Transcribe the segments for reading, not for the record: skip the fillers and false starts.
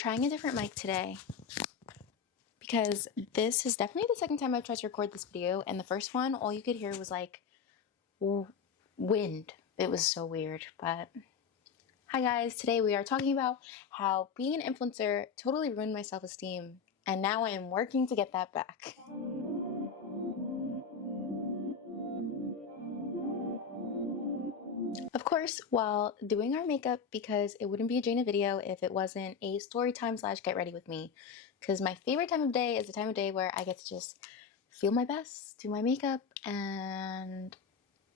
Trying a different mic today because this is definitely the second time I've tried to record this video, and the first one, all you could hear was like wind. It was so weird. But hi guys, today we are talking about how being an influencer totally ruined my self-esteem, and now I am working to get that back. Of course, while doing our makeup, because it wouldn't be a Jaina video if it wasn't a story time / get ready with me. Because my favorite time of day is the time of day where I get to just feel my best, do my makeup, and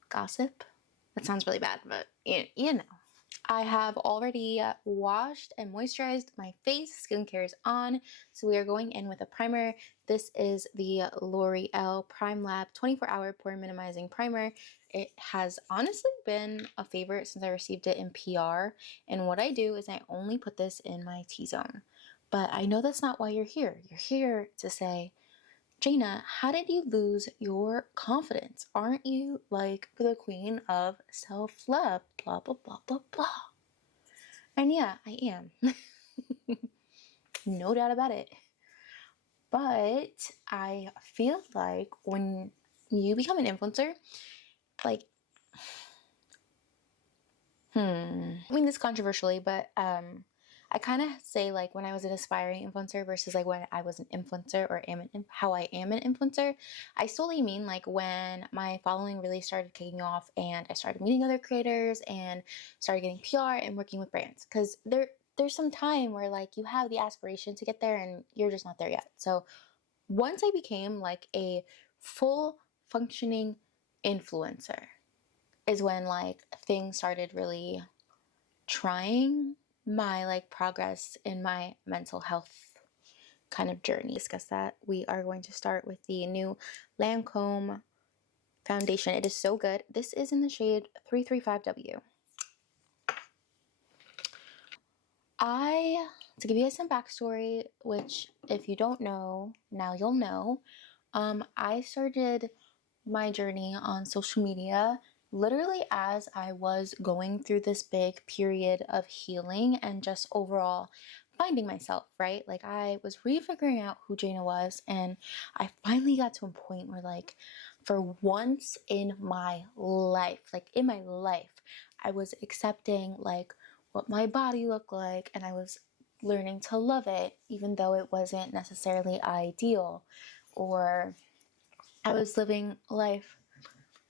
gossip. That sounds really bad, but you know. I have already washed and moisturized my face. Skincare is on, so we are going in with a primer. This is the L'Oreal Prime Lab 24-hour pore minimizing primer. It has honestly been a favorite since I received it in PR, and what I do is I only put this in my T-zone. But I know that's not why you're here. You're here to say, Jaina, how did you lose your confidence? Aren't you like the queen of self-love? Blah, blah, blah, blah, blah. And yeah, I am. No doubt about it. But I feel like when you become an influencer, like, I mean this controversially, but I kind of say like when I was an aspiring influencer versus like when I was an influencer or how I am an influencer. I solely mean like when my following really started kicking off and I started meeting other creators and started getting PR and working with brands. Because there's some time where like you have the aspiration to get there and you're just not there yet. So once I became like a full functioning influencer is when like things started really trying my like progress in my mental health kind of journey. Discuss that. We are going to start with the new Lancome foundation. It is so good. This is in the shade 335W. To give you guys some backstory, which if you don't know, now you'll know, I started my journey on social media literally as I was going through this big period of healing and just overall finding myself, right? Like I was refiguring out who Jaina was, and I finally got to a point where like for once in my life, I was accepting like what my body looked like, and I was learning to love it even though it wasn't necessarily ideal, or I was living life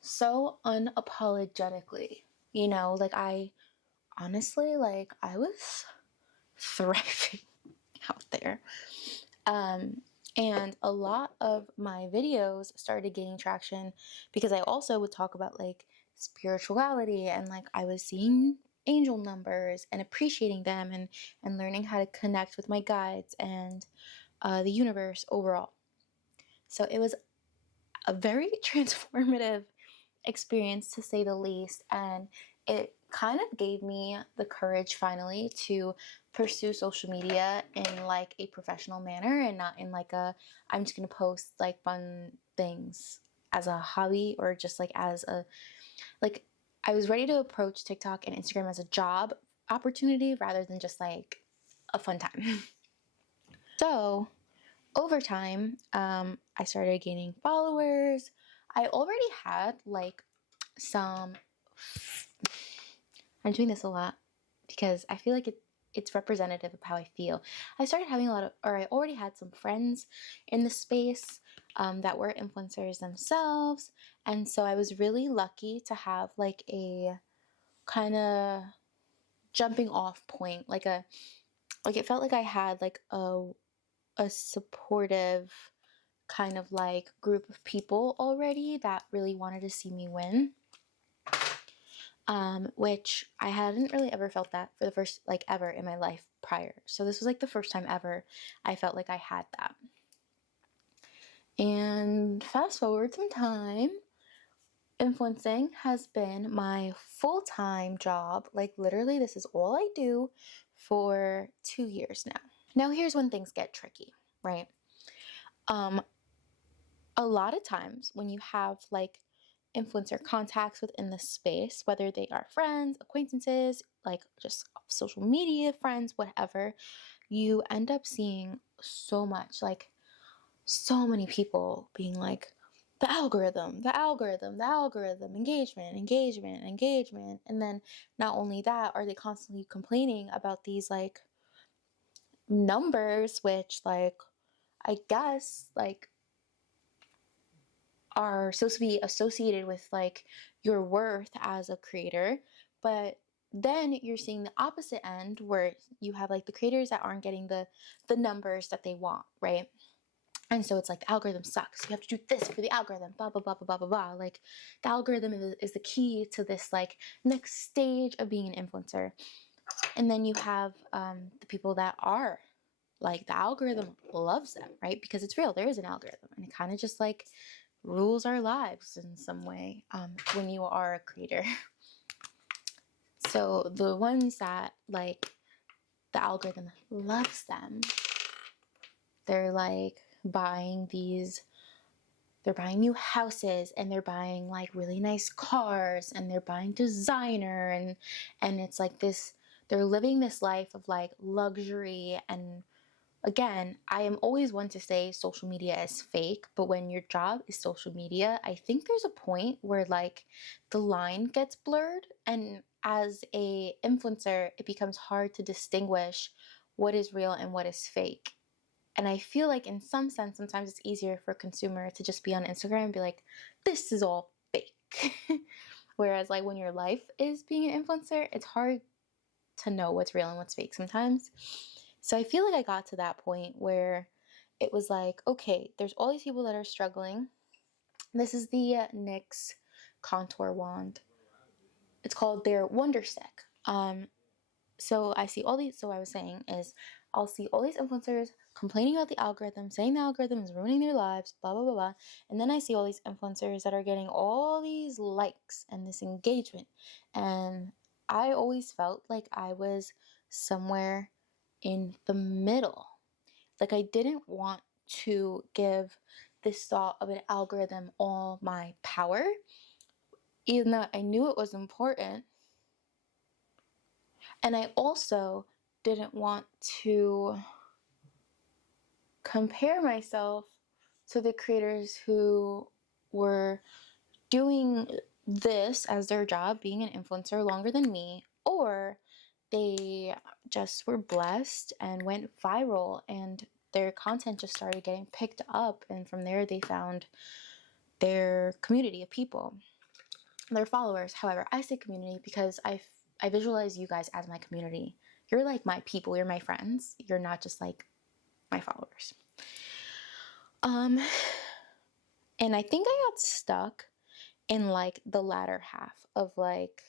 so unapologetically, like I honestly, like I was thriving out there. And a lot of my videos started gaining traction because I also would talk about like spirituality and like I was seeing angel numbers and appreciating them and learning how to connect with my guides and the universe overall. So it was a very transformative experience to say the least, and it kind of gave me the courage finally to pursue social media in like a professional manner and not in like I'm just gonna post like fun things as a hobby or just like as a like I was ready to approach TikTok and Instagram as a job opportunity rather than just like a fun time. So over time, I started gaining followers. I already had like some, I'm doing this a lot because I feel like it's representative of how I feel. I started having I already had some friends in the space that were influencers themselves. And so I was really lucky to have like a kind of jumping off point, like it felt like I had like a supportive kind of like group of people already that really wanted to see me win, which I hadn't really ever felt that for the first like ever in my life prior. So this was like the first time ever I felt like I had that. And fast forward some time, influencing has been my full-time job. Like literally this is all I do for 2 years now. Now here's when things get tricky, right? A lot of times when you have like influencer contacts within the space, whether they are friends, acquaintances, like just social media friends, whatever, you end up seeing so much, like so many people being like, the algorithm, the algorithm, the algorithm, engagement, engagement, engagement. And then not only that, are they constantly complaining about these like numbers, which like I guess like are supposed to be associated with like your worth as a creator. But then you're seeing the opposite end where you have like the creators that aren't getting the numbers that they want, right? And so it's like the algorithm sucks. You have to do this for the algorithm, blah, blah, blah, blah, blah, blah, blah. Like the algorithm is the key to this like next stage of being an influencer. And then you have the people that are like the algorithm loves them, right? Because it's real. There is an algorithm and it kind of just like rules our lives in some way when you are a creator. So the ones that like the algorithm loves them, they're like buying new houses and they're buying like really nice cars and they're buying designer and it's like this, they're living this life of like luxury. And again, I am always one to say social media is fake, but when your job is social media, I think there's a point where like the line gets blurred, and as a influencer, it becomes hard to distinguish what is real and what is fake. And I feel like in some sense, sometimes it's easier for a consumer to just be on Instagram and be like, this is all fake. Whereas like when your life is being an influencer, it's hard to know what's real and what's fake sometimes. So I feel like I got to that point where it was like, okay, there's all these people that are struggling. This is the NYX contour wand. It's called their Wonder Stick. So I see all these, so what I was saying is I'll see all these influencers complaining about the algorithm, saying the algorithm is ruining their lives, blah, blah, blah, blah. And then I see all these influencers that are getting all these likes and this engagement. And I always felt like I was somewhere in the middle. Like I didn't want to give this thought of an algorithm all my power, even though I knew it was important. And I also didn't want to compare myself to the creators who were doing this as their job, being an influencer longer than me, or they just were blessed and went viral and their content just started getting picked up, and from there they found their community of people, their followers. However, I say community because I visualize you guys as my community. You're like my people, you're my friends. You're not just like my followers. And I think I got stuck in like the latter half of like,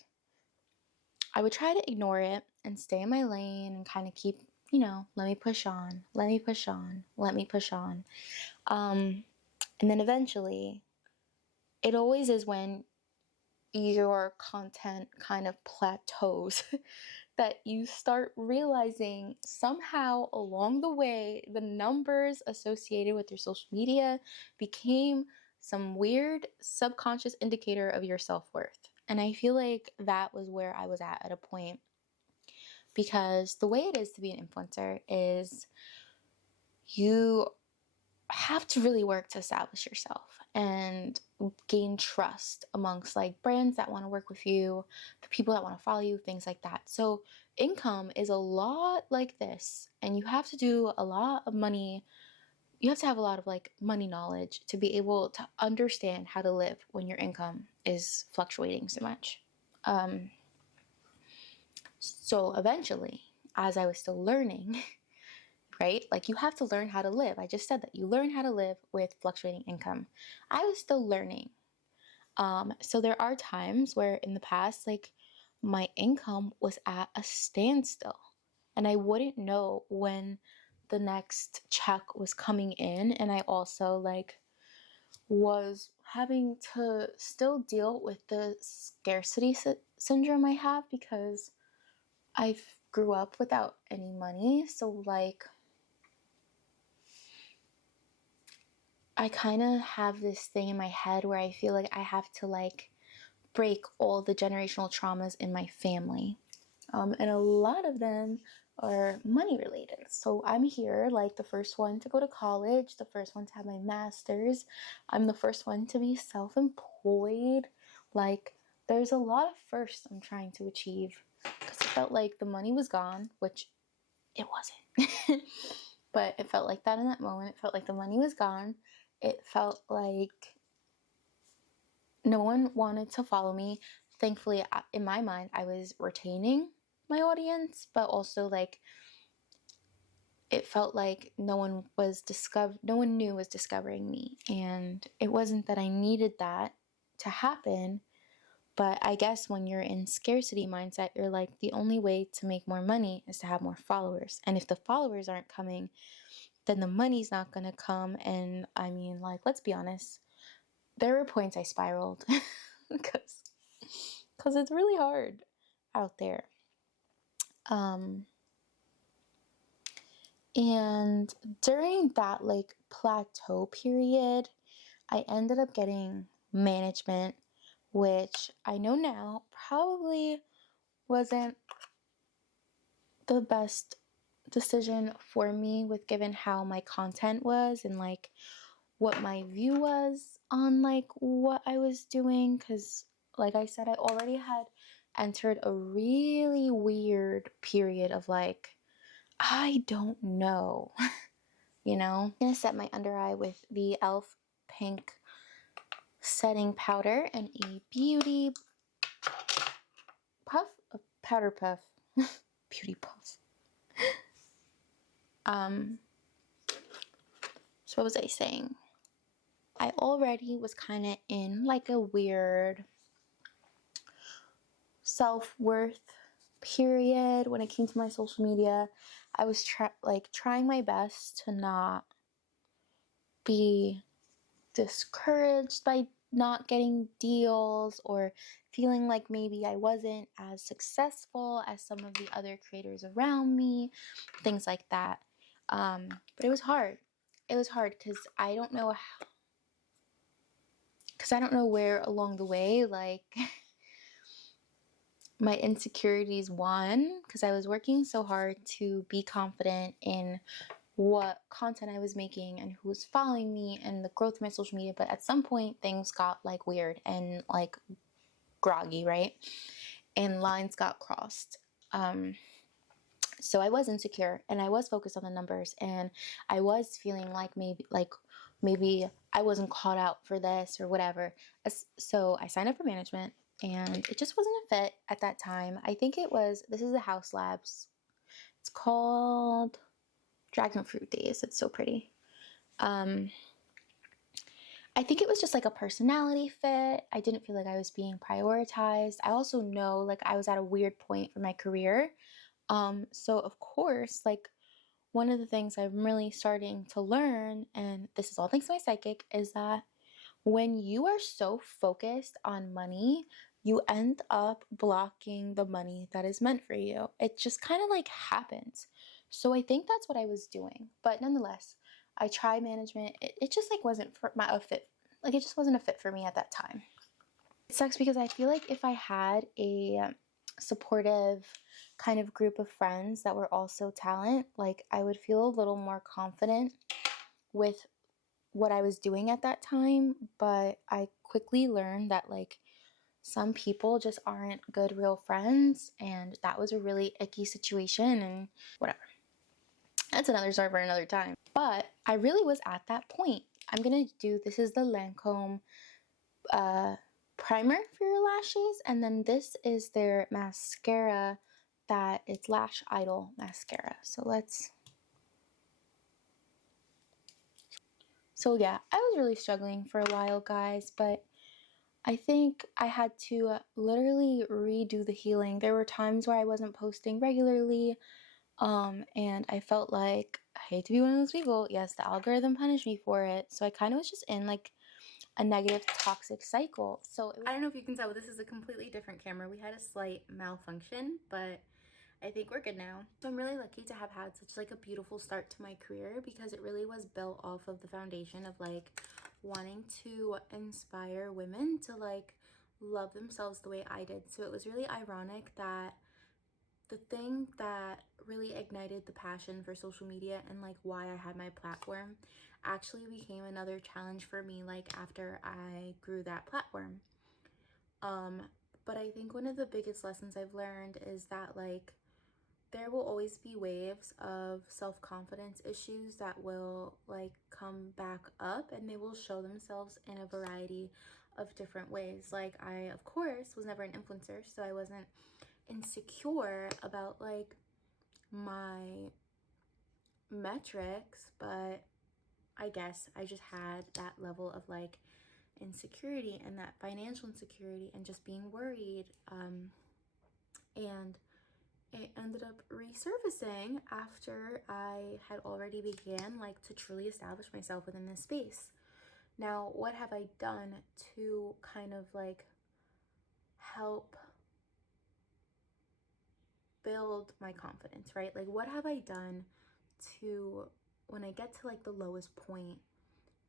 I would try to ignore it and stay in my lane and kind of keep, let me push on, let me push on, let me push on. And then eventually, it always is when your content kind of plateaus that you start realizing somehow along the way the numbers associated with your social media became some weird subconscious indicator of your self-worth. And I feel like that was where I was at a point, because the way it is to be an influencer is you have to really work to establish yourself and gain trust amongst like brands that want to work with you, the people that want to follow you, things like that. So income is a lot like this, and you have to do a lot of money. You have to have a lot of like money knowledge to be able to understand how to live when your income is fluctuating so much. So eventually, as I was still learning, right? Like you have to learn how to live. I just said that you learn how to live with fluctuating income. I was still learning. So there are times where in the past, like my income was at a standstill and I wouldn't know when the next check was coming in. And I also like was having to still deal with the scarcity syndrome I have because I grew up without any money. So like I kind of have this thing in my head where I feel like I have to like break all the generational traumas in my family. And a lot of them are money related. So I'm here, like the first one to go to college, the first one to have my master's. I'm the first one to be self-employed. Like, there's a lot of firsts I'm trying to achieve because it felt like the money was gone, which it wasn't. But it felt like that in that moment. It felt like the money was gone. It felt like no one wanted to follow me. Thankfully, in my mind, I was retaining my audience, but also like it felt like no one knew was discovering me. And it wasn't that I needed that to happen, but I guess when you're in scarcity mindset, you're like, the only way to make more money is to have more followers. And if the followers aren't coming, then the money's not going to come. And I mean, like, let's be honest, there were points I spiraled because it's really hard out there. And during that like plateau period, I ended up getting management, which I know now probably wasn't the best decision for me, with given how my content was and like what my view was on like what I was doing. Because like I said, I already had entered a really weird period of like, I don't know. You know, I'm gonna set my under eye with the e.l.f. pink setting powder and a beauty puff, a powder puff, beauty puff. So what was I saying? I already was kind of in like a weird self-worth period when it came to my social media. I was trying my best to not be discouraged by not getting deals or feeling like maybe I wasn't as successful as some of the other creators around me, things like that. But it was hard. It was hard because I don't know where along the way like my insecurities won, because I was working so hard to be confident in what content I was making and who was following me and the growth of my social media. But at some point things got like weird and like groggy, right? And lines got crossed. So I was insecure and I was focused on the numbers, and I was feeling like maybe I wasn't caught out for this or whatever. So I signed up for management and it just wasn't a fit at that time. I think this is the House Labs. It's called Dragon Fruit Days. It's so pretty. I think it was just like a personality fit. I didn't feel like I was being prioritized. I also know like I was at a weird point for my career. So of course, like one of the things I'm really starting to learn, and this is all thanks to my psychic, is that when you are so focused on money, you end up blocking the money that is meant for you. It just kind of like happens. So I think that's what I was doing. But nonetheless, I tried management. It just like wasn't for a fit. Like it just wasn't a fit for me at that time. It sucks because I feel like if I had a supportive kind of group of friends that were also talent, like I would feel a little more confident with what I was doing at that time. But I quickly learned that like some people just aren't good real friends, and that was a really icky situation, and whatever. That's another story for another time. But I really was at that point. This is the Lancome primer for your lashes, and then this is their mascara, that it's Lash Idol mascara. So yeah, I was really struggling for a while, guys, but I think I had to literally redo the healing. There were times where I wasn't posting regularly, and I felt like, I hate to be one of those people, yes, the algorithm punished me for it, so I kind of was just in like a negative toxic cycle. So I don't know if you can tell, but this is a completely different camera. We had a slight malfunction, but I think we're good now. So I'm really lucky to have had such like a beautiful start to my career, because it really was built off of the foundation of like wanting to inspire women to like love themselves the way I did. So it was really ironic that the thing that really ignited the passion for social media and like why I had my platform actually became another challenge for me like after I grew that platform. But I think one of the biggest lessons I've learned is that like there will always be waves of self-confidence issues that will like come back up, and they will show themselves in a variety of different ways. Like I, of course, was never an influencer, so I wasn't insecure about like my metrics, but I guess I just had that level of like insecurity and that financial insecurity and just being worried. And it ended up resurfacing after I had already began like to truly establish myself within this space. Now, what have I done to kind of like help build my confidence, right? Like what have I done to, when I get to like the lowest point,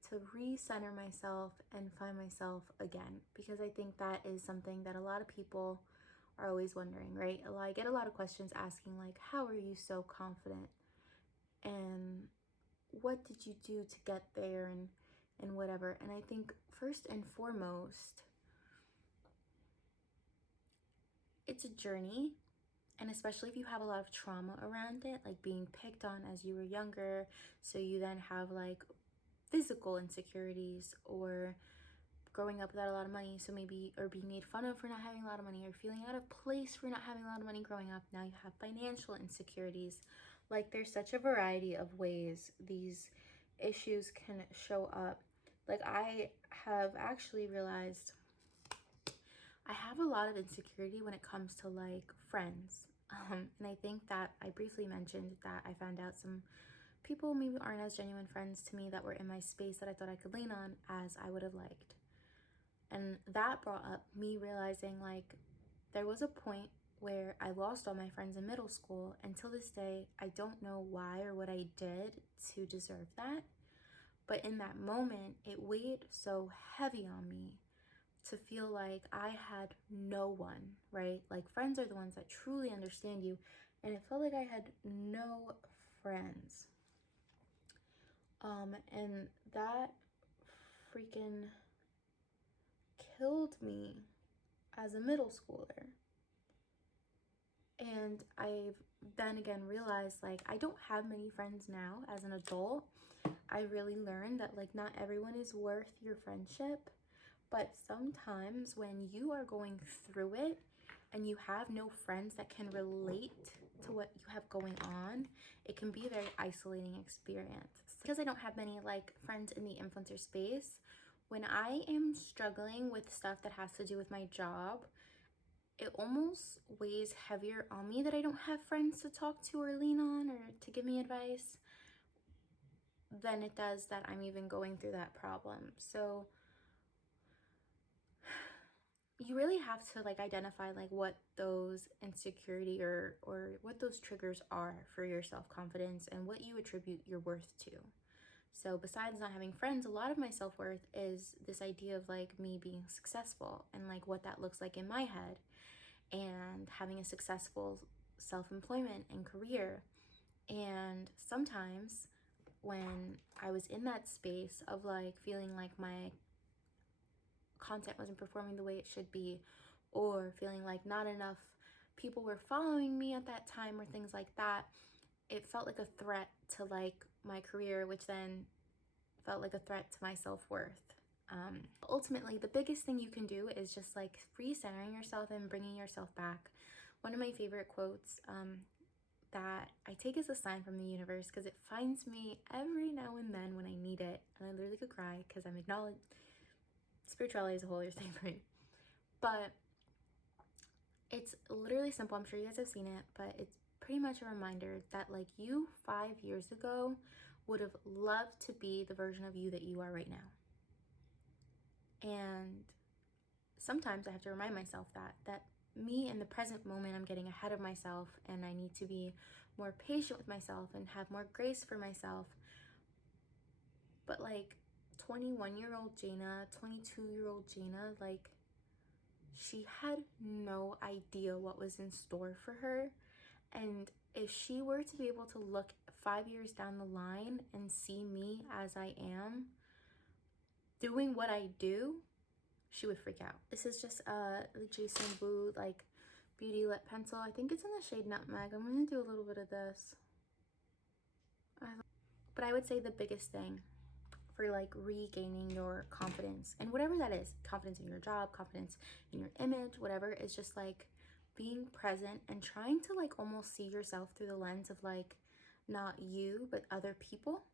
to recenter myself and find myself again? Because I think that is something that a lot of people are always wondering, right? I get a lot of questions asking like, how are you so confident? And what did you do to get there, and whatever. And I think first and foremost, it's a journey. And especially if you have a lot of trauma around it, like being picked on as you were younger, so you then have like physical insecurities, or growing up without a lot of money, so maybe, or being made fun of for not having a lot of money, or feeling out of place for not having a lot of money growing up. Now you have financial insecurities. Like there's such a variety of ways these issues can show up. Like I have actually realized I have a lot of insecurity when it comes to like friends. And I think that I briefly mentioned that I found out some people maybe aren't as genuine friends to me that were in my space that I thought I could lean on as I would have liked. And that brought up me realizing like there was a point where I lost all my friends in middle school, and till this day, I don't know why or what I did to deserve that. But in that moment, it weighed so heavy on me to feel like I had no one, right? Like friends are the ones that truly understand you. And it felt like I had no friends. And that freaking killed me as a middle schooler. And I've then again realized like I don't have many friends now as an adult. I really learned that like not everyone is worth your friendship. But sometimes when you are going through it and you have no friends that can relate to what you have going on, it can be a very isolating experience. Because I don't have many like friends in the influencer space, when I am struggling with stuff that has to do with my job, it almost weighs heavier on me that I don't have friends to talk to or lean on or to give me advice than it does that I'm even going through that problem. So you really have to like identify like what those insecurity or what those triggers are for your self-confidence and what you attribute your worth to. So besides not having friends, a lot of my self-worth is this idea of like me being successful and like what that looks like in my head, and having a successful self-employment and career. And sometimes when I was in that space of like feeling like my content wasn't performing the way it should be, or feeling like not enough people were following me at that time, or things like that, it felt like a threat to like my career, which then felt like a threat to my self-worth. Ultimately, the biggest thing you can do is just like recentering yourself and bringing yourself back. One of my favorite quotes that I take as a sign from the universe, because it finds me every now and then when I need it, and I literally could cry because I'm acknowledged. Spirituality is a whole other thing for me, but it's literally simple. I'm sure you guys have seen it, but it's pretty much a reminder that like you 5 years ago would have loved to be the version of you that you are right now. And sometimes I have to remind myself that me in the present moment, I'm getting ahead of myself, and I need to be more patient with myself and have more grace for myself. But like 21-year-old Jaina, 22-year-old Jaina, like she had no idea what was in store for her. And if she were to be able to look 5 years down the line and see me as I am, doing what I do, she would freak out. This is just the Jason Wu like beauty lip pencil. I think it's in the shade Nutmeg. I'm gonna do a little bit of this. But I would say the biggest thing for like regaining your confidence, and whatever that is, confidence in your job, confidence in your image, whatever, is just like being present and trying to like almost see yourself through the lens of like not you but other people.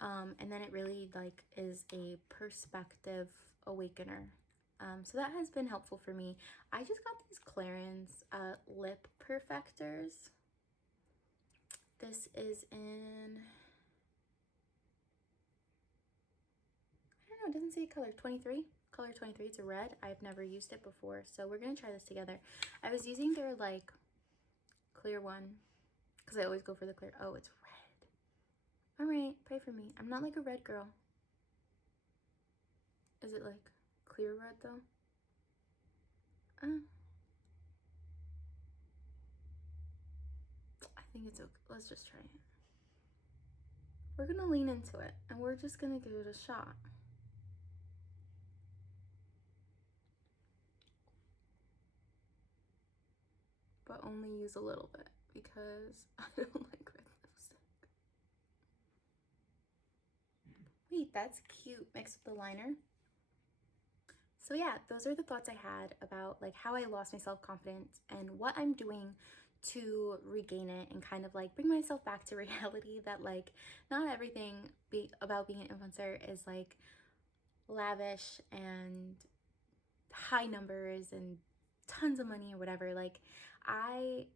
And then it really like is a perspective awakener. So that has been helpful for me. I just got these Clarins lip perfectors. This is in, I don't know, it doesn't say color. 23, color 23. It's a red. I've never used it before, so we're gonna try this together. I was using their like clear one because I always go for the clear. Oh, it's red. All right, pray for me. I'm not like a red girl. Is it like clear red though? I think it's okay. Let's just try it. We're gonna lean into it and we're just gonna give it a shot. But only use a little bit because I don't like red lipstick. Wait, that's cute mixed with the liner. So yeah, those are the thoughts I had about like how I lost my self-confidence and what I'm doing to regain it and kind of like bring myself back to reality, that like not everything about being an influencer is like lavish and high numbers and tons of money or whatever. Like I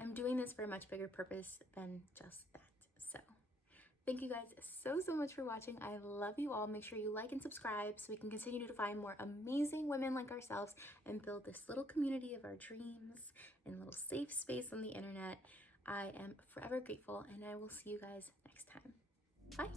am doing this for a much bigger purpose than just that. So thank you guys so much for watching. I love you all. Make sure you like and subscribe so we can continue to find more amazing women like ourselves and build this little community of our dreams and little safe space on the internet. I am forever grateful, and I will see you guys next time. Bye.